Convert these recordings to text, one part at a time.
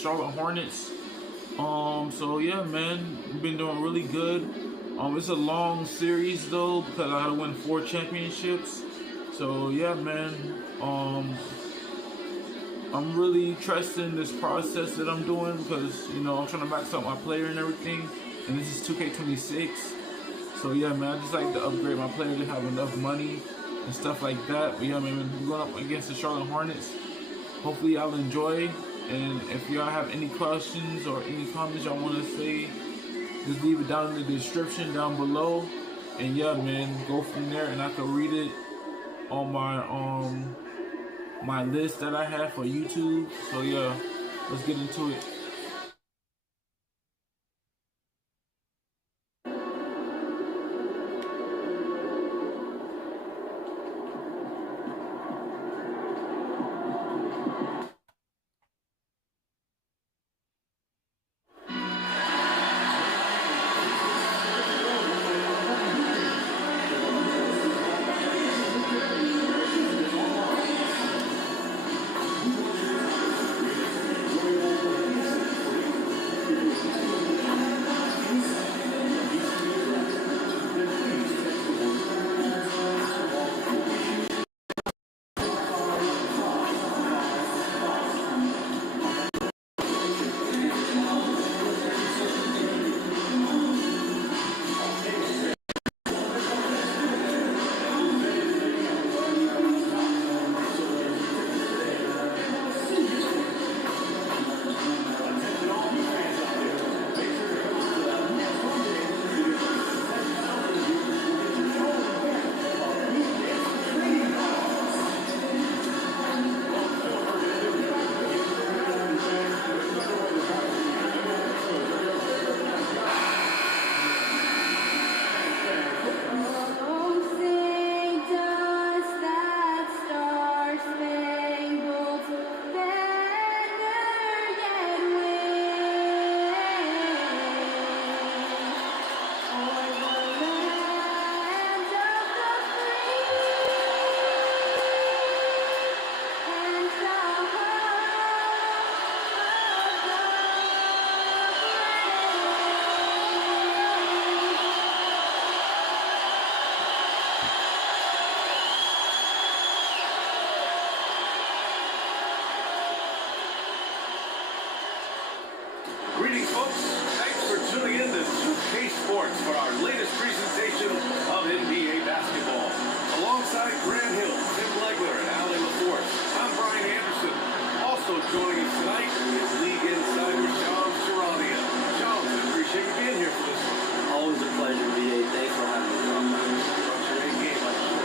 Charlotte Hornets. So yeah, man, we've been doing really good. It's a long series though because I had to win 4 championships. So yeah, man. I'm really trusting this process that I'm doing because I'm trying to max out my player and everything. And this is 2K26. So yeah, man, I just like to upgrade my player to have enough money and stuff like that. But yeah, man, we're going up against the Charlotte Hornets. Hopefully y'all enjoy. And if y'all have any questions or any comments y'all want to say, just leave it down in the description down below. And yeah, man, go from there and I can read it on my list that I have for YouTube. So yeah, let's get into it. Greetings, folks. Thanks for tuning in to 2K Sports for our latest presentation of NBA basketball. Alongside Grant Hill, Tim Legler, and Allie LaForce, I'm Brian Anderson. Also joining us tonight is League Insider John Serrania. John, I appreciate you being here for this one. Always a pleasure, VA. Thanks for having me on. Structure A game, I'm sure.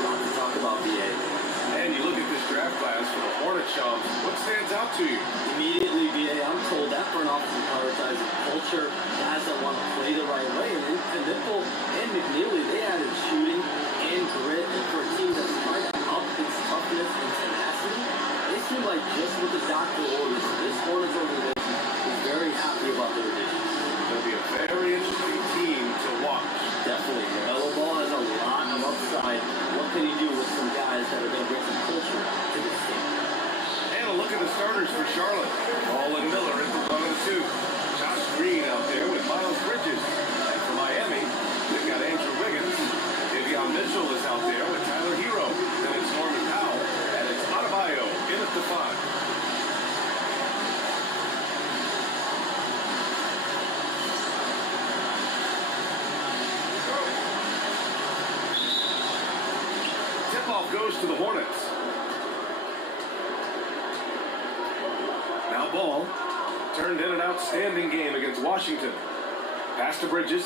Lots to talk about, VA. And you look at this draft class for the Hornet Chums. What stands out to you? Immediately, VA, I'm told that front office is prioritizing culture, guys that want to play the right way. And Nipple and McNeely, they added shooting and grit. And for a team that's trying to up its toughness and tenacity, they seem like just with the doctor orders, this Hornets organization is very happy about their additions. It's going to be a very interesting team to watch. Definitely. Melo Ball has a lot of upside. What can he do with some guys that are going to bring some culture to this team? And a look at the starters for Charlotte. Paul and Miller in the 1 and 2. Josh Green out there with Miles Bridges. And for Miami, they've got Andrew Wiggins. Davion Mitchell is out there with Tyler Hero. Then it's Norman Powell. And it's Adebayo in at the 5. Tip-off goes to the Hornets. Now Ball turned in an outstanding game against Washington. Pass to Bridges.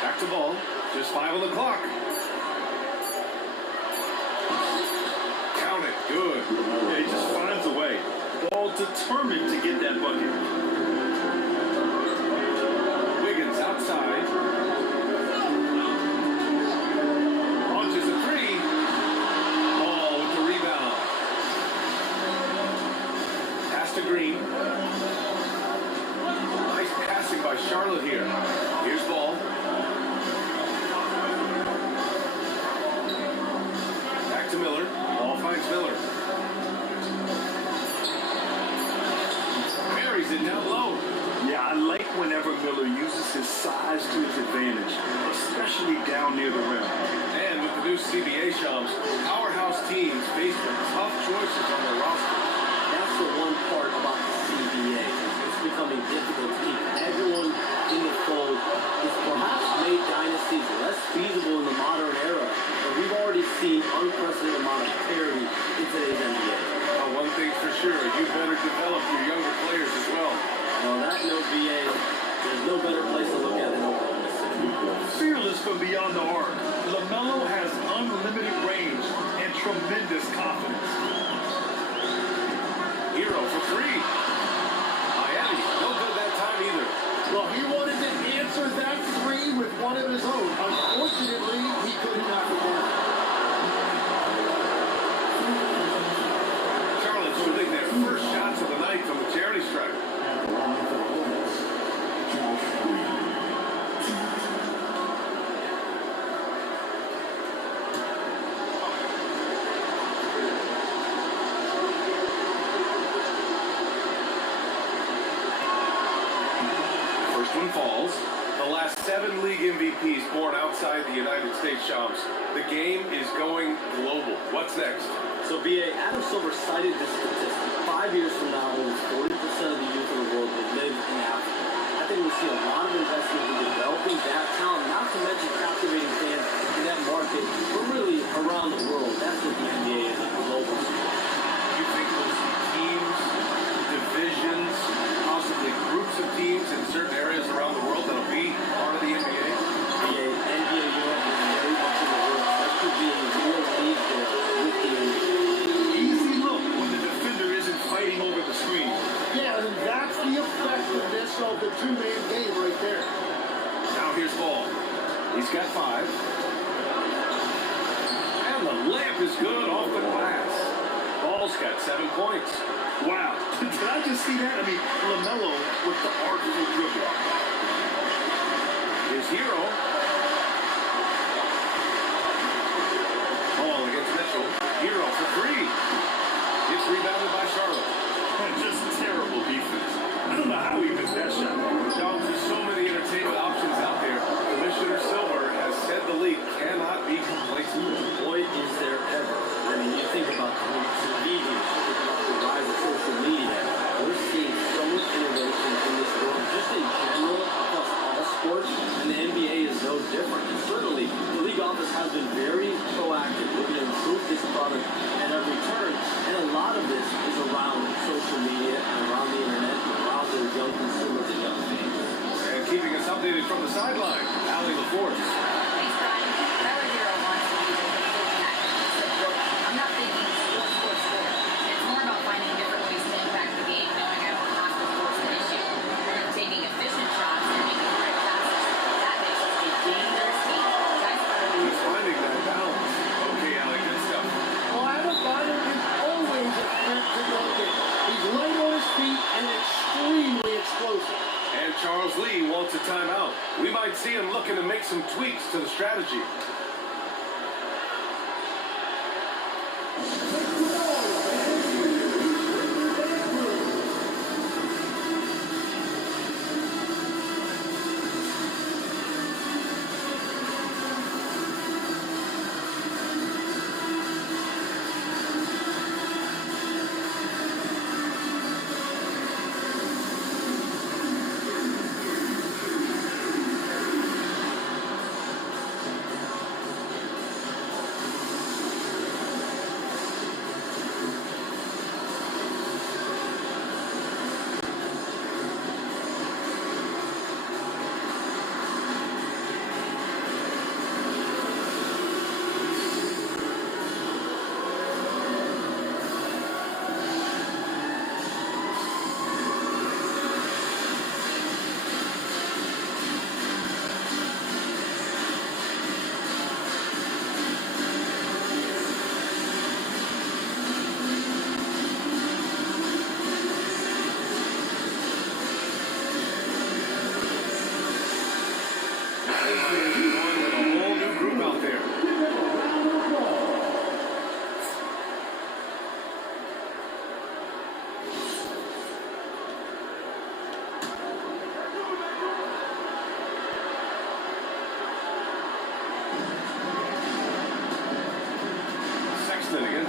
Back to Ball. Just 5 on the clock. Count it. Good. Yeah, he just finds a way. Ball determined to get that bucket. Wiggins outside. Launches a 3. Ball with the rebound. Pass to Green. Nice passing by Charlotte here. Here's Ball. Back to Miller. whenever Miller uses his size to his advantage, especially down near the rim. And with the new CBA Shams, powerhouse teams face with tough choices on their roster. That's the one part about the CBA. It's becoming difficult to keep everyone in the fold. It's perhaps made dynasties less feasible in the modern era, but we've already seen unprecedented amount of parity in today's NBA. One thing's for sure, you better develop your younger players as well. On that note, BA, there's no better place to look at than Oklahoma City. Fearless from beyond the arc, LaMelo has unlimited range and tremendous confidence. Hero for three. Miami, no good that time either. Well, he wanted to answer that three with one of his own. Unfortunately, he couldn't knock it down. Charlotte shooting their first shots of the night from the charity stripe. First one falls. The last 7 league MVPs born outside the United States, Shams. The game is going global. What's next? So, BA, Adam Silver cited this statistic. 5 years from now, only 40% of the youth in the world will live in Africa. I think we'll see a lot of investment in developing that talent, not to mention captivating fans in that market, but really around the world. That's what the NBA is, a global sport. You think we'll see teams, divisions, possibly groups of teams in certain areas around the world that'll be part of the NBA? NBA Europe is very much in the works. That could be a real league there with the NBA. Easy look when the defender isn't fighting over the screen. Yeah, and that's the effectiveness of the two-man game right there. Now here's Ball. He's got 5. And the layup is good off the glass. Ball's got 7 points. Wow. Did I just see that? I mean, LaMelo with the artful dribble. Here's Hero. Ball against Mitchell. Hero for 3. Gets rebounded by Charlotte. Just terrible defense. I don't know how he missed that shot. John, there's so many entertainment options out there. Commissioner Silver has said the league cannot be complacent. Boy, is there ever. I mean, you think about the media, think about the rise of social media. We're seeing so much innovation in this world, just in general, across all sports, and the NBA is no different. And certainly, the league office has been very proactive, looking to improve this product at every turn, and a lot of this is around social media and around the internet, and around those young consumers and young fans. And keeping us updated from the sideline, Allie LaForce. Thanks, Brian. Another hero wants to be the Cincinnati. He said, quote, I'm not thinking score, score, score. It's more about finding different ways to impact the game, knowing I don't have to force an issue. And then taking efficient shots and making the right passes. That makes us a dangerous team. Guys better He's lose. finding that balance. Okay, Allie, good stuff. Well, Adam Bynum is always a threat to go get. He's light on his feet and extremely explosive. And Charles Lee wants a timeout. We might see him looking to make some tweaks to the strategy.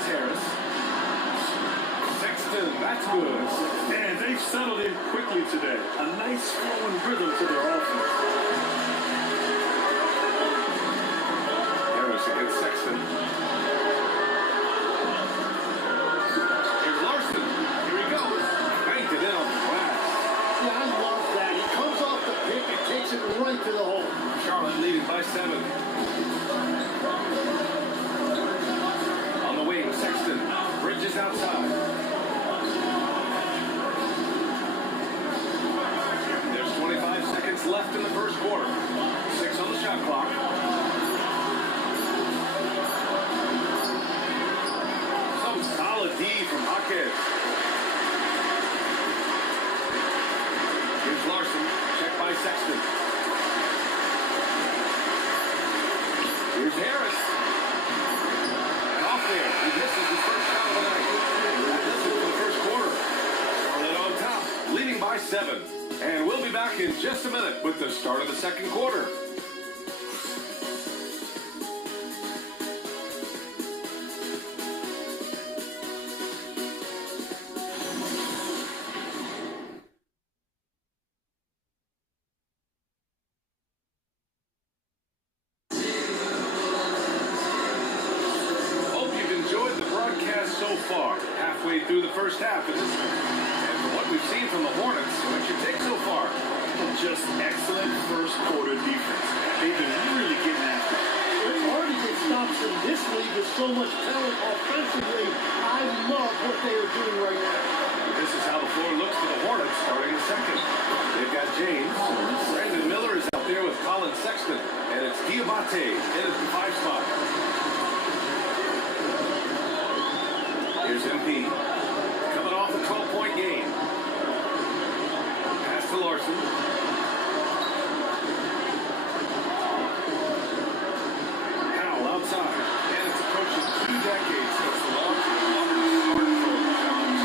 Harris. Sexton, that's good. And they've settled in quickly today. A nice flowing rhythm to their offense. Harris against Sexton. Here's Larson. Here he goes. Banked it in on the glass. Yeah, I love that. He comes off the pick and takes it right to the hole. Charlotte leading by 7. On the wing, Sexton. Bridges outside. There's 25 seconds left in the first quarter. 6 on the shot clock. Some solid D from Hawkins. Here's Larson. Checked by Sexton. Here's Harris. And off there. He misses his first shot of the night. That does it for the first quarter. Charlotte on top, leading by 7. And we'll be back in just a minute with the start of the second quarter. Hope you've enjoyed the broadcast so far, halfway through the first half of this one. And from what we've seen from the Hornets, what's your take so far? Just excellent first quarter defense. They've been really getting after it. It's hard to get stops in this league with so much talent offensively. I love what they are doing right now. This is how the floor looks for the Hornets starting the second. They've got James. Brandon Miller is out there with Colin Sexton. And it's Diabate in at the 5 spot. Here's MP. Coming off a 12-point game. Pass to Larson. Powell outside. And it's approaching 2 decades since the launch of the modern smartphone challenge.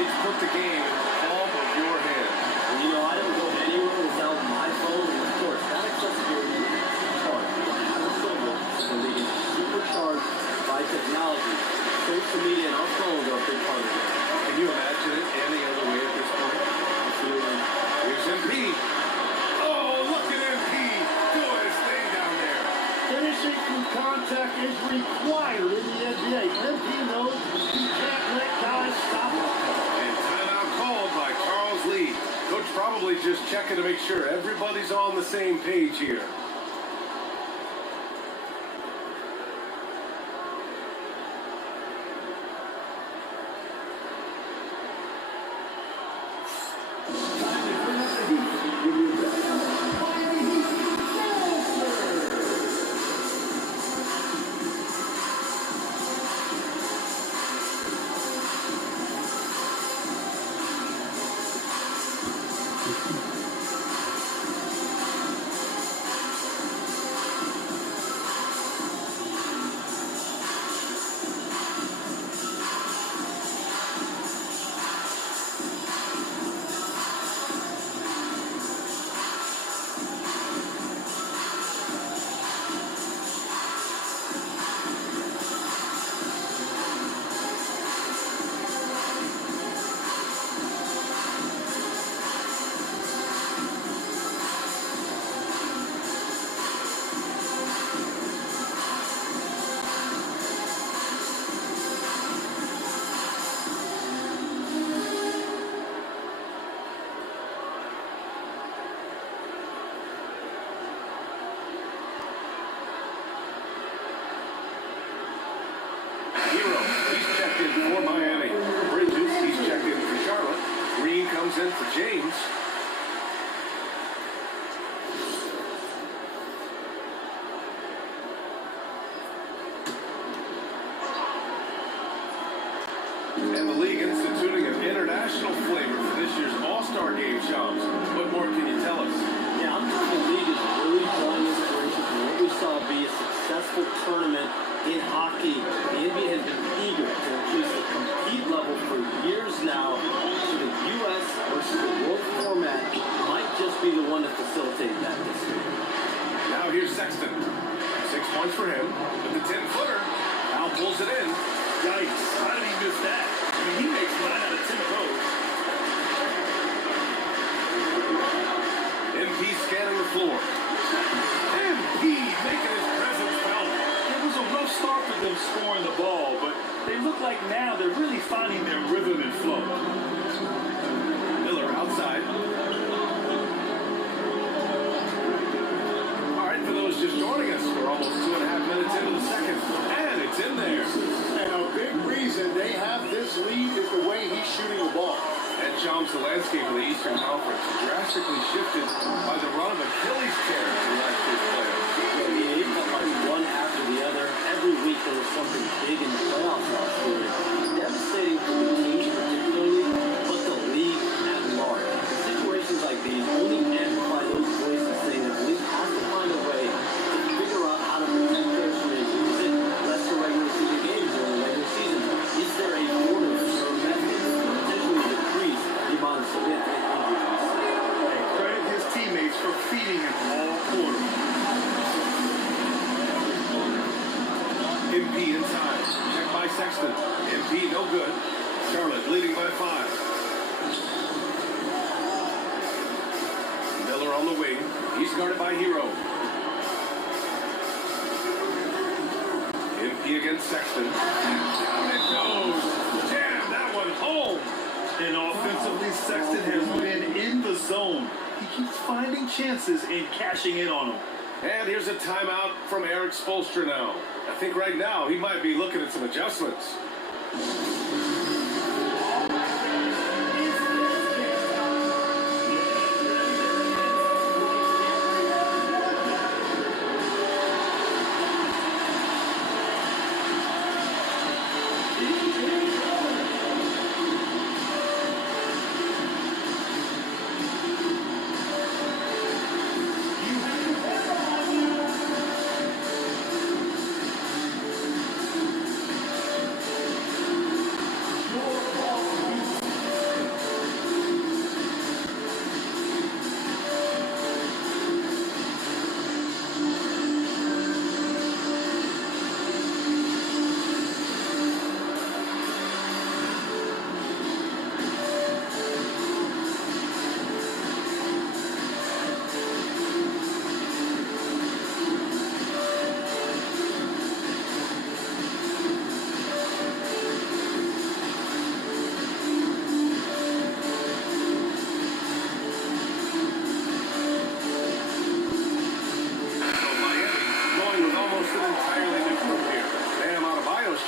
It's put the game in the palm of your hand. And you know, I don't go anywhere without my phone, and of course, that accessibility is hard. I'm a silver, so they get supercharged by technology. Social media and our phones are a big part of it. Can you imagine it any other way at this point? Here's MP. Oh, look at MP doing his thing down there. Finishing through contact is required in the NBA. MP knows he can't let guys stop him. And timeout called by Charles Lee. Coach probably just checking to make sure everybody's on the same page here. For Miami. Bridges, he's checked in for Charlotte. Green comes in for James. And the league instituting an international flavor for this year's All-Star Game, Shams. What more can you tell us? Yeah, I'm thinking the league is really drawing inspiration from what we saw be a successful tournament in hockey. The NBA has been eager to increase the compete level for years now, so the U.S. versus the world format might just be the one to facilitate that this year. Now here's Sexton. 6 points for him with the 10-footer. Now pulls it in. Yikes. finding their rhythm and flow. Miller outside. All right, for those just joining us, we're almost 2.5 minutes into the second, and it's in there. And a big reason they have this lead is the way he's shooting the ball. And Chomps, the landscape of the Eastern Conference drastically shifted by the run of Achilles tears in last year's playoffs. Yeah, even fighting one after the other. Every week there was something big in the playoffs last year. Devastating for the teams particularly, but the league at large. Situations like these only amplify those voices saying that the league has to find a way to figure out how to protect players from injury. Is it less the regular season games during the regular season? Is there a formula or method to potentially decrease the amount of significant injuries? And credit his teammates for feeding him all quarter. MP inside. Check by Sexton. MP no good. Charlotte leading by 5. Miller on the wing. He's guarded by Hero. MP against Sexton. And down it goes. Jam that one home. And offensively, Sexton has been in the zone. He keeps finding chances and cashing in on them. And here's a timeout from Eric Spoelstra now. I think right now he might be looking at some adjustments.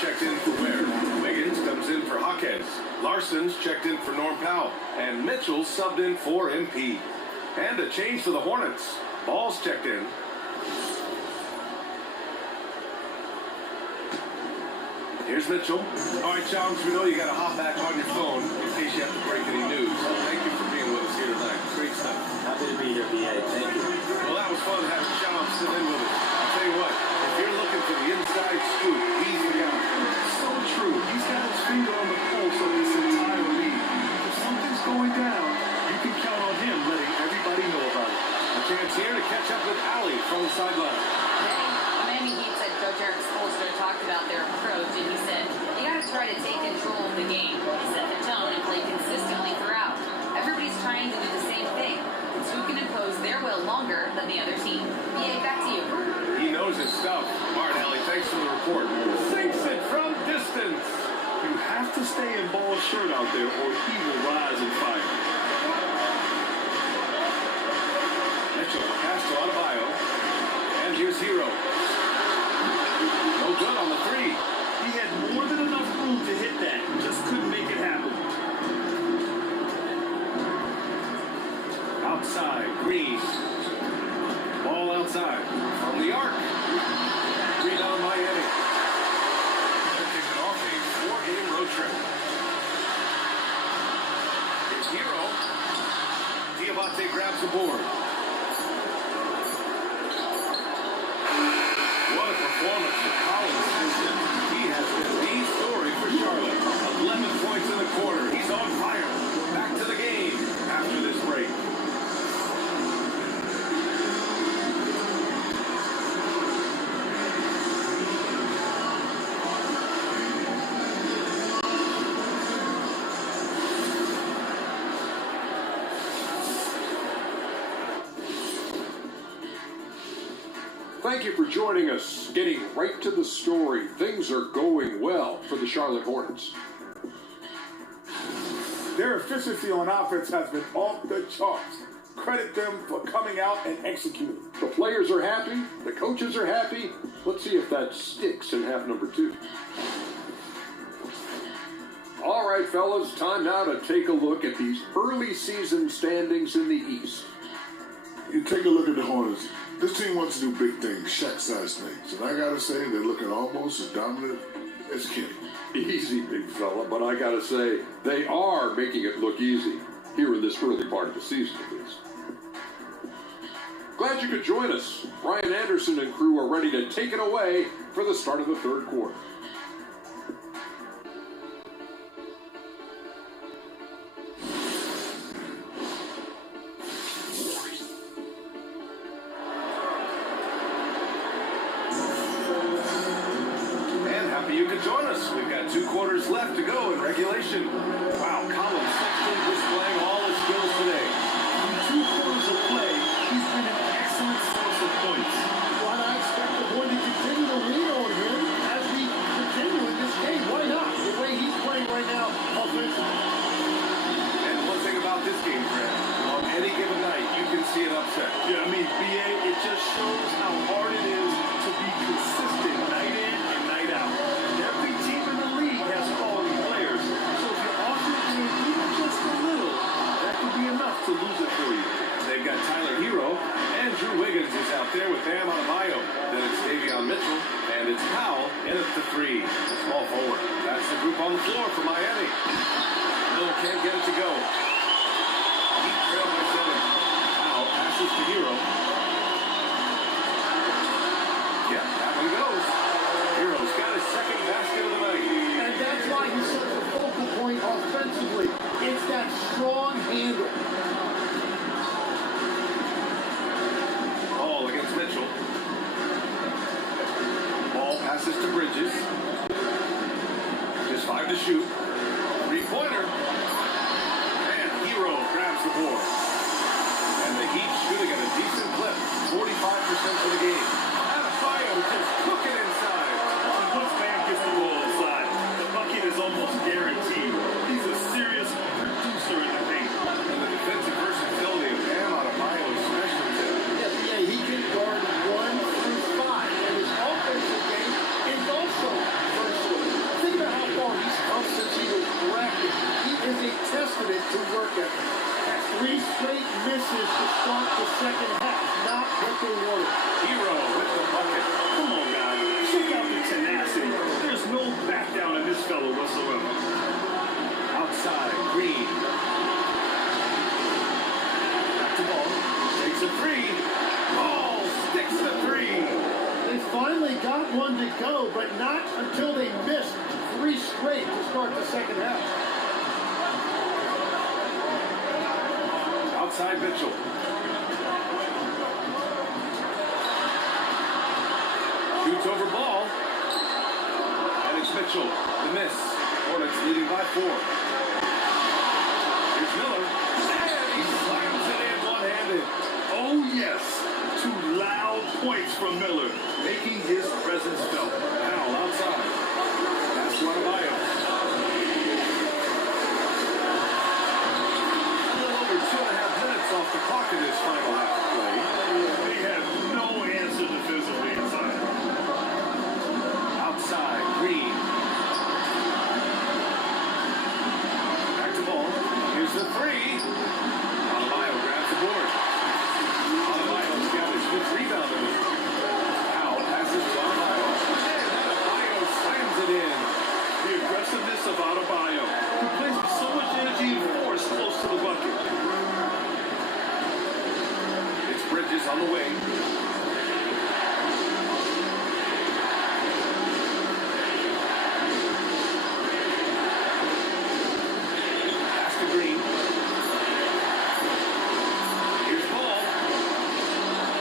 Checked in for Ware. Wiggins comes in for Hawkins. Larson's checked in for Norm Powell. And Mitchell subbed in for MP. And a change for the Hornets. Ball's checked in. Here's Mitchell. All right, Chomps, we know you got to hop back on your phone in case you have to break any news. Thank you for being with us here tonight. Great stuff. Happy to be here, BA. Thank you. Well, that was fun having Chomps sit in with us. I'll tell you what, if you're looking for the inside scoop, he's the guy. So true. He's got his finger on the pulse of this entire league. If something's going down, you can count on him letting everybody know about it. A chance here to catch up with Allie from the sideline. Miami Heat said Coach Eric Spoelstra talked about their approach, and he said, you got to try to take control of the game, set the tone, and play consistently throughout. Everybody's trying to do the same thing. It's who can impose their will longer than the other team. BA, back to you. He knows his stuff. All right, Allie, thanks for the report. Sinks it from distance. You have to stay in ball shirt out there or he will rise and fire. Mitchell pass to Adebayo. And here's Hero. No good on the 3. He had more than enough room to hit that. Just couldn't make it happen. Outside, Green. Ball outside. From the arc. Rebound Miami. Taking it off a 4-game road trip. It's Hero. Diabate grabs the board. What a performance for Collins. He has been the story for Charlotte. 11 points in the quarter. He's on fire. Back to the game after this break. Thank you for joining us. Getting right to the story, things are going well for the Charlotte Hornets. Their efficiency on offense has been off the charts. Credit them for coming out and executing. The players are happy. The coaches are happy. Let's see if that sticks in half number 2. All right, fellas, time now to take a look at these early season standings in the East. You take a look at the Hornets. This team wants to do big things, Shaq-sized things. And I got to say, they're looking almost as dominant as Kenny. Easy, big fella, but I got to say, they are making it look easy here in this early part of the season, at least. Glad you could join us. Brian Anderson and crew are ready to take it away for the start of the third quarter. You can join us. We've got 2 quarters left to go in regulation. Wow, Colin Sexton displaying all his skills today. In 2 quarters of play, he's been an excellent source of points. Well, I expect the boy to continue to lean on him as we continue in this game. Why not? The way he's playing right now, offensively. And one thing about this game, Fred, on any given night, you can see an upset. Yeah, I mean, BA, it just shows how hard it is to be consistent night in and night out. Every team in the league has quality players, so if you're off your game even just a little, that could be enough to lose it for you. They've got Tyler Hero, and Drew Wiggins is out there with Bam Adebayo. Then it's Davion Mitchell, and it's Powell in at the 3. Small forward. That's the group on the floor for Miami. Miller can't get it to go. Heat trail by 7. Powell passes to Hero. Yeah, that one goes. Hero's got his second basket of the night. And that's why he's such a focal point offensively. It's that strong handle. Ball against Mitchell. Ball passes to Bridges. Just 5 to shoot. 3-pointer. And Hero grabs the board. And the Heat shooting at a decent clip. 45% for the game. Adebayo just cooking inside. Once Bam gets the ball inside, the bucket is almost guaranteed. He's a serious producer in the paint. And the defensive versatility of Bam Adebayo is special too. Yeah, he can guard 1 through 5. And his offensive game is also versatile. Think about how far he's come since he was drafted. He is a testament to work ethic. 3 straight misses to start the second half. Not what they wanted. Hero with the bucket. Come on, guys. Check out the tenacity. There's no back down in this fellow whatsoever. Outside, Green. Back to Ball. Takes a 3. Ball sticks the 3. They finally got one to go, but not until they missed 3 straight to start the second half. Outside Mitchell. Shoots over Ball. And it's Mitchell. The miss. Hornets leading by 4. Here's Miller. And he slams it in one-handed. Oh, yes. 2 loud points from Miller, making his presence felt. Powell outside. That's to Adebayo. A little over 2.5 minutes off the clock in this final half of play. They have no answer defensively inside. Outside, Green. Back to Ball. Here's the 3. Adebayo grabs the board. Adebayo's got his 5th rebound of it. Powell passes to Adebayo. And Adebayo slams it in. The aggressiveness of Adebayo, who plays with so much energy and force close to the bucket. It's Bridges on the way. Pass to Green. Here's Ball.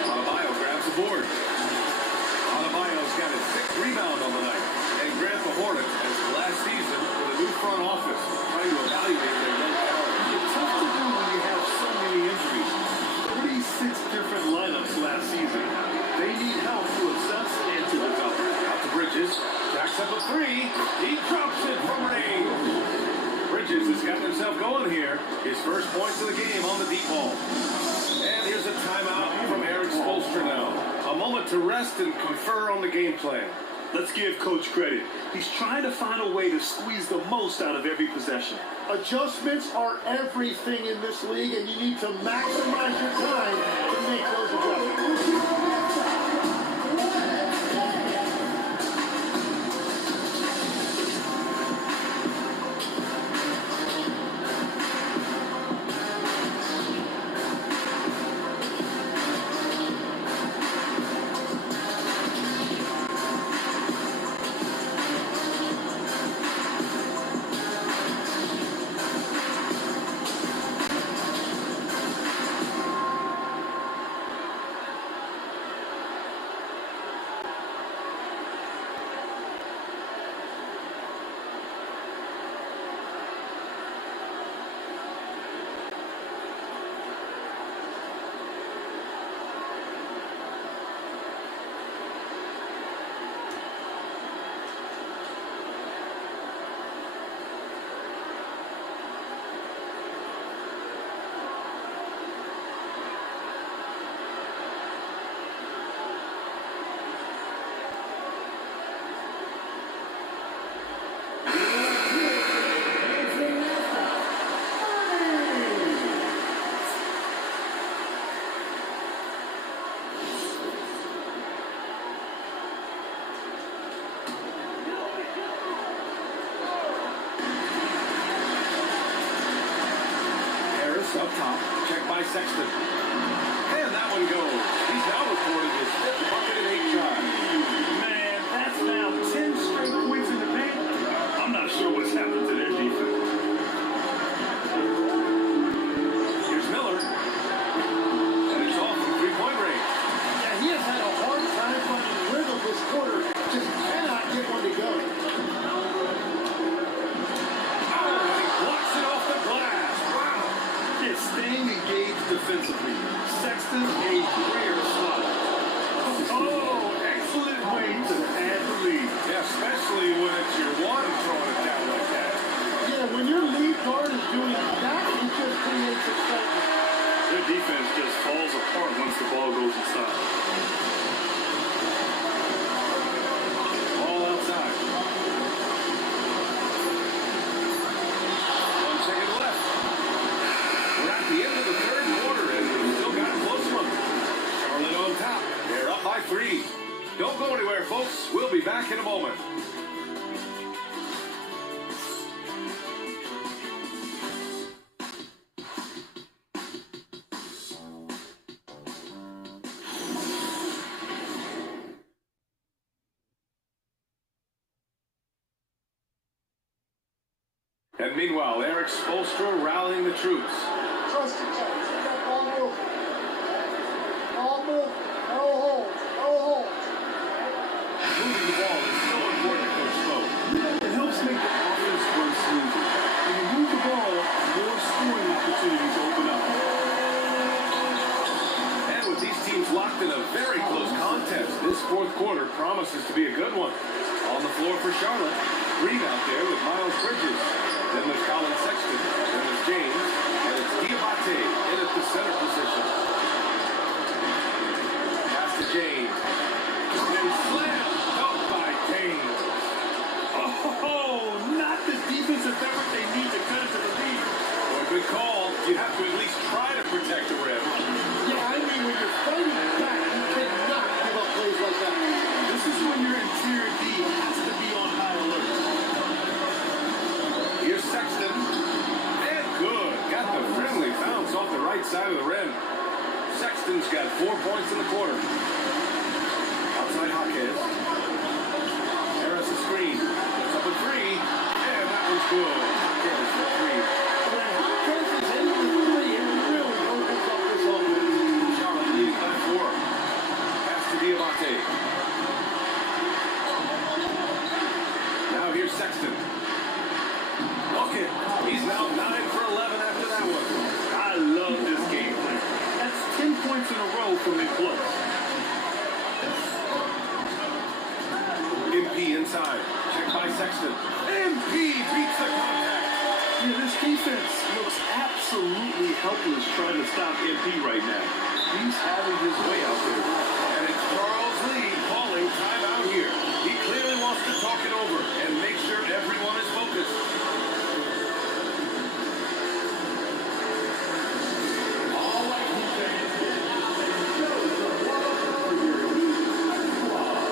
Adebayo grabs the board. Adebayo's got his 6th rebound on the night. And Grant the Hornets, as last season, with a new front office, trying to evaluate their young talent. It's tough to do when you have so many injuries. 36 different lineups last season. His first points of the game on the deep ball. And here's a timeout from Eric Spoelstra now. A moment to rest and confer on the game plan. Let's give Coach credit. He's trying to find a way to squeeze the most out of every possession. Adjustments are everything in this league, and you need to maximize your time to make those adjustments. Up top, checked by Sexton. And that one goes. He's now recorded his 5th bucket in 8 tries. Man, that's now 10 straight points in the paint. I'm not sure what's happened to their defense. Here's Miller. And it's off from 3-point range. Yeah, he has had a hard time finding rhythm this quarter. Just cannot get one to go. Oh, and he blocks it off the glass. Wow. They're staying engaged defensively. Sexton, a rare slot. Oh, excellent way to add the lead. Yeah, especially when it's your one throwing it down like that. Yeah, when your lead guard is doing that, it just creates excitement. Their defense just falls apart once the ball goes inside. Ball outside. 1 second left. We're at the end of the 3rd quarter, and we've still got a close one. Charlotte on top. They're up by 3. Don't go anywhere, folks. We'll be back in a moment. And meanwhile, Eric Spoelstra rallying the troops. Trust each other. Keep that ball moving. Ball moving. No hold. No hold. Moving the ball is so important, Coach Spo. It helps make the offense run smoother. When you move the ball, more scoring opportunities open up. And with these teams locked in a very close contest, this 4th quarter promises to be a good one. On the floor for Charlotte, Green out there with Miles Bridges. Then there's Colin Sexton, then there's James, and it's Diabate in at the center position. Pass to James. And slam dunk by James. Oh, not the defensive effort they need to cut it to the lead. Well, good call. You have to at least try to protect the rim. Yeah, I mean, when you're fighting back, you cannot give up plays like that. This is when your interior D has to be on high alert. Here's Sexton. And good. Got the friendly bounce off the right side of the rim. Sexton's got 4 points in the quarter. Outside Jaquez. Harris a screen. It's up a 3. And that was good. Jaquez for 3. When Jaquez is in the 3, it really opens up this offense. Charlotte leading by 4. Pass to Diabate. Now here's Sexton. Bucket. He's now 9 for 11 after that one. I love this game plan. That's 10 points in a row from the close. MP inside. Checked by Sexton. MP beats the contact. Yeah, this defense looks absolutely absolutely helpless trying to stop MP right now. He's having his way out there. And it's Charles Lee calling timeout here. He clearly wants to talk it over and make sure everyone is focused. All right, defense. Show the love for your squad.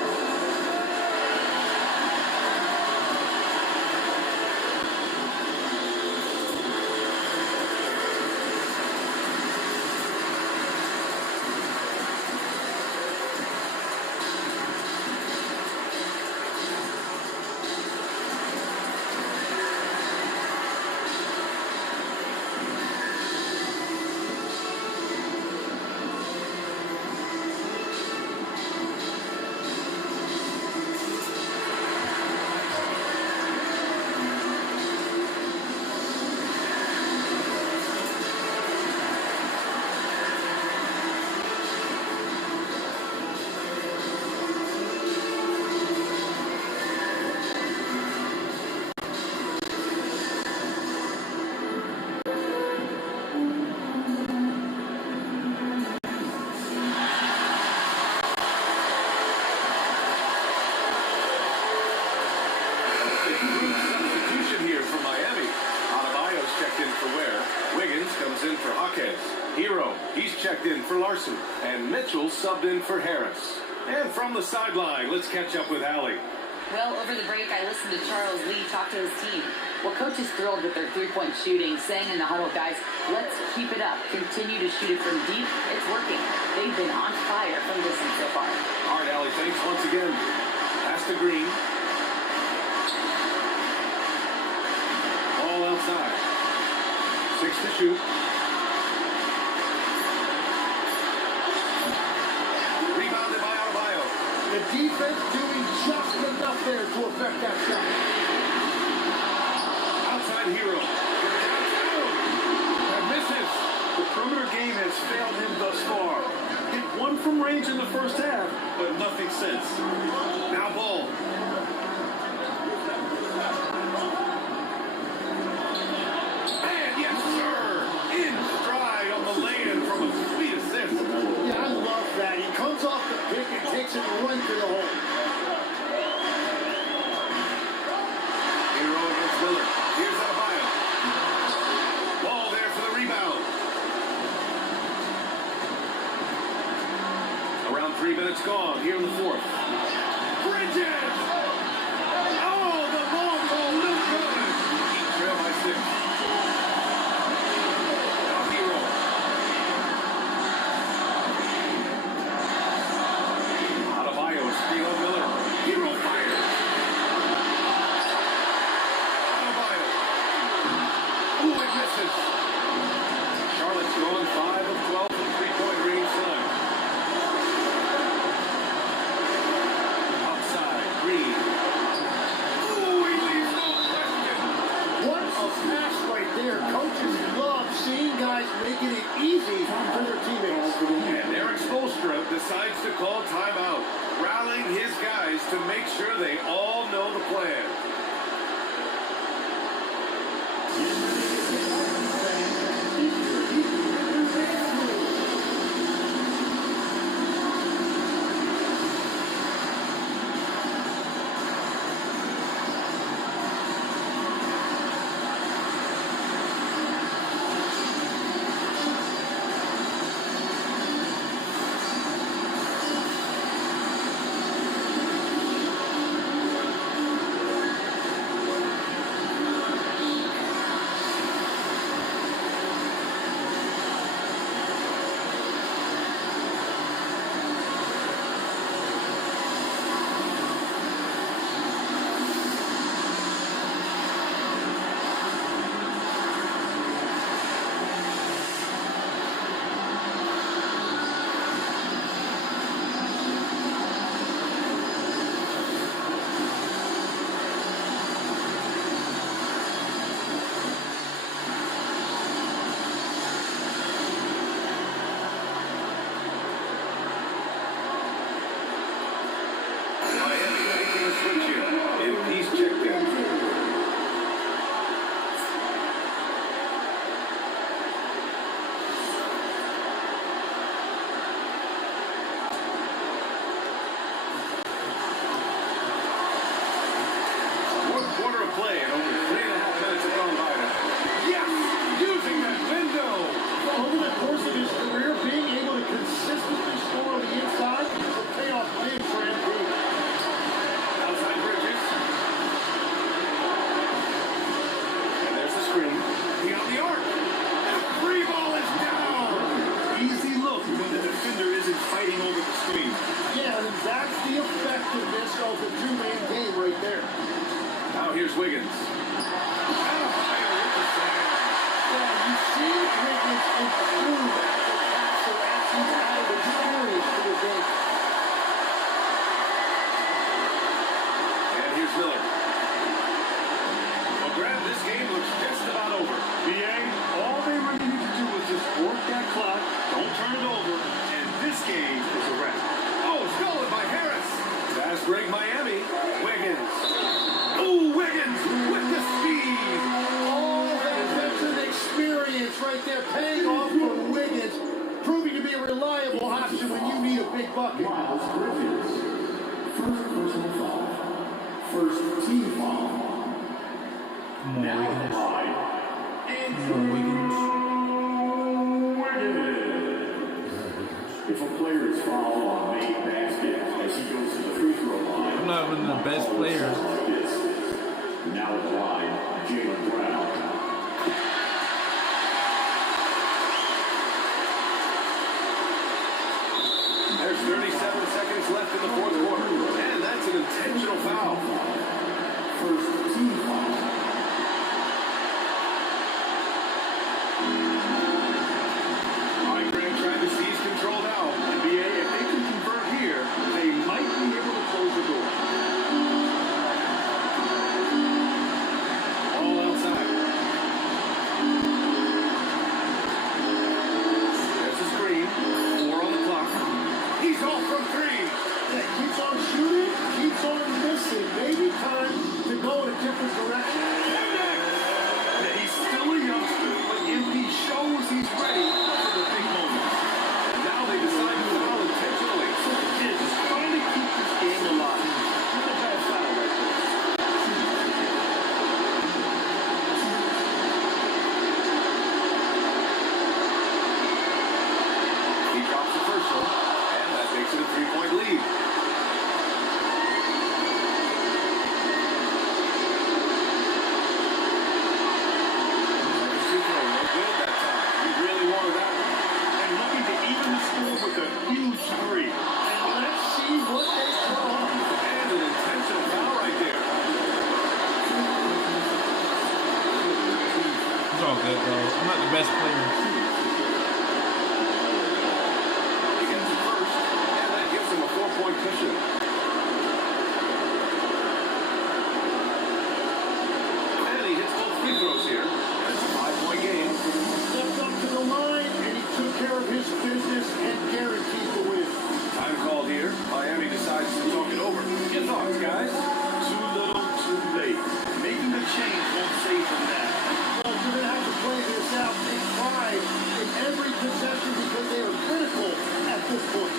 Substitution here for Miami. Adebayo's checked in for Ware. Wiggins comes in for Hawkins. Hero, he's checked in for Larson. And Mitchell subbed in for Harris. And from the sideline, let's catch up with Allie. Well, over the break, I listened to Charles Lee talk to his team. Well, coach is thrilled with their three-point shooting, saying in the huddle, guys, let's keep it up. Continue to shoot it from deep. It's working. They've been on fire from distance so far. All right, Allie, thanks once again. Pass to Green. Ball outside. 6 to shoot. Rebounded by Adebayo. The defense doing just enough there to affect that shot. Outside Hero. Downtown. And misses. The perimeter game has failed him thus far. Hit one from range in the first half, but nothing since. Now Ball. And yes, sir. In stride on the lay-in from a sweet assist. Yeah, I love that. He comes off the pick and takes it right to the hole. Hero against Miller. Here's Adebayo. Ball there for the rebound. Around 3 minutes gone here in the fourth. Bridges! Oh, the long ball, no good. Heat trail by 6. Now Hero. Adebayo, screen on Miller. Hero fires. Adebayo. Ooh, it misses. Charlotte's going 5 of 12 from three-point range tonight. Outside, Green. Ooh, he leaves no question. What a pass right there. Coaches love seeing guys making it easy for their teammates. And Eric Spoelstra decides to call timeout, rallying his guys to make sure they all know the plan. game looks just about over. BA, all they really need to do is just work that clock, don't turn it over, and this game is a wrap. Oh, stolen by Harris. Fast break Miami. Wiggins. Oh, Wiggins with the speed. All that veteran experience right there paying off for Wiggins, proving to be a reliable option when you need a big bucket. Miles Bridges. First personal foul. First team foul. Come on, Wiggins. And Come on, Wiggins. if a player is fouled on main basket as he goes to the free throw line, I'm not even the best player. now at the line, Jaylen Brown. There's 37 seconds left in the fourth quarter. And that's an intentional foul. First team foul. All right, Greg trying to seize control now. NBA, if they can convert here, they might be able to close the door. All outside. There's the screen. 4 on the clock. He's off from 3. Yeah, keeps on shooting, keeps on missing. Maybe time to go in a different direction. Yeah, he's still a youngster, but MP shows he's ready for the big moments. And now they decide to foul intentionally. So the kid is trying to keep this game alive. Not a bad foul right there. He drops the first one. And that makes it a 3-point lead. Free throw, no good that time. He really wanted that one. And looking to even the score with a huge three. And let's see what they draw up. And an intentional foul right there. It's all good, though. I'm not the best player. He gets the first, and that gives him a 4-point cushion. And he hits both free throws here. That's a 5-point game. Stepped up to the line, and he took care of his business and guaranteed the win. Time called here. Miami decides to talk it over. Your thoughts, guys? Too little, too late. Making the change won't save them that. Well, you're going to have to play this out. They thrive in every possession because they are critical at this point.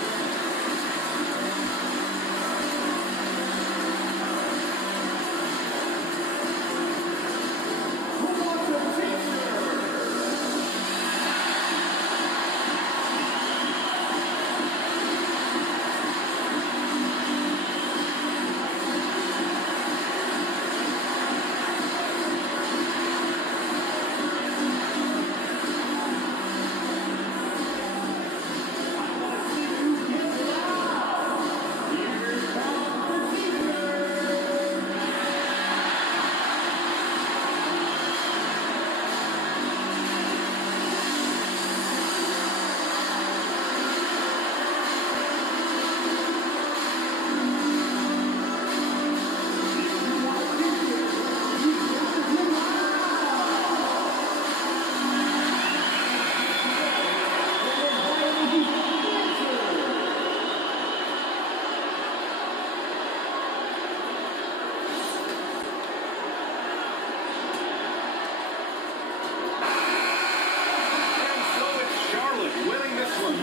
And so it's Charlotte winning this one.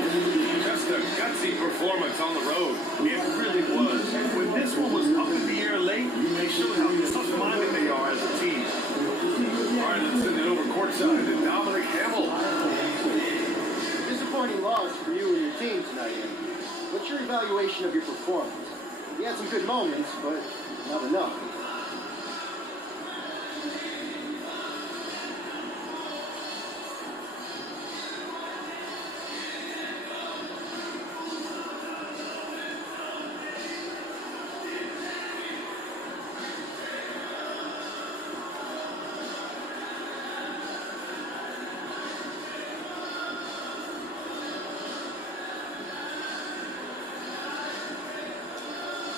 Just a gutsy performance on the road. It really was. When this one was up in the air late, they showed how tough-minded they are as a team. All right, let's send it over courtside to Dominic Hamill. Disappointing loss for you and your team tonight, Andy. What's your evaluation of your performance? You had some good moments, but not enough.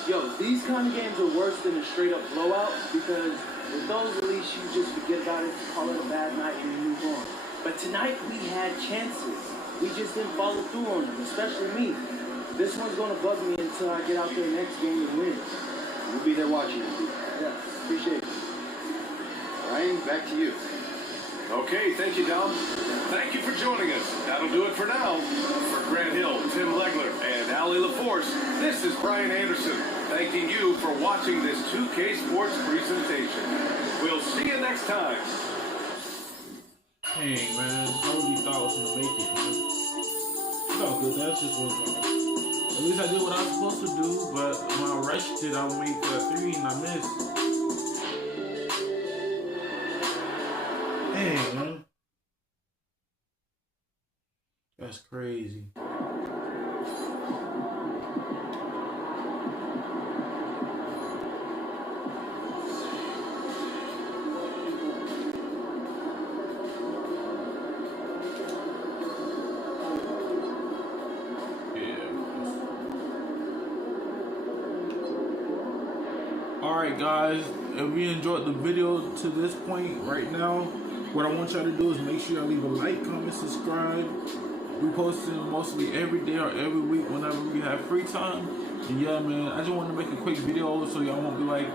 Yo, these kind of games are worse than a straight up blowout because With those, at least you just forget about it, call it a bad night, and you move on. But tonight we had chances. We just didn't follow through on them, especially me. This one's gonna bug me until I get out there next game and win. We'll be there watching you. Yeah, appreciate it. Ryan, back to you. Okay, thank you, Dom. Thank you for joining us. That'll do it for now. For Grant Hill, Tim Legler, and Allie LaForce, this is Brian Anderson, thanking you for watching this 2K Sports presentation. We'll see you next time. Dang, man. I really thought I was gonna make it, man. It's all good. That's just what at least I did what I was supposed to do, but when I rushed it, I made the 3 and I missed. Dang, man. That's crazy. Alright guys, if you enjoyed the video to this point right now, what I want y'all to do is make sure y'all leave a like, comment, subscribe. We posting mostly every day or every week whenever we have free time. And yeah, man, I just want to make a quick video so y'all won't be like,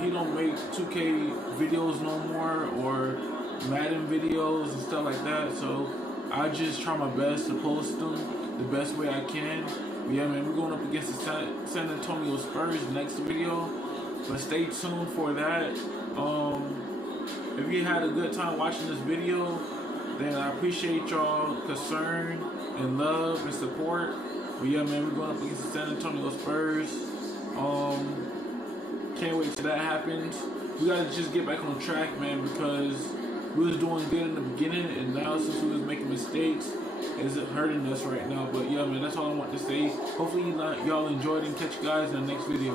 he don't make 2K videos no more or Madden videos and stuff like that. So I just try my best to post them the best way I can. But yeah, man, we're going up against the San Antonio Spurs next video. But stay tuned for that. If you had a good time watching this video, then I appreciate y'all concern and love and support. But yeah, man, we're going up against the San Antonio Spurs. Can't wait till that happens. We gotta just get back on track, man, because we was doing good in the beginning, and now since we was making mistakes, it's hurting us right now. But yeah, man, that's all I want to say. Hopefully y'all enjoyed and catch you guys in the next video.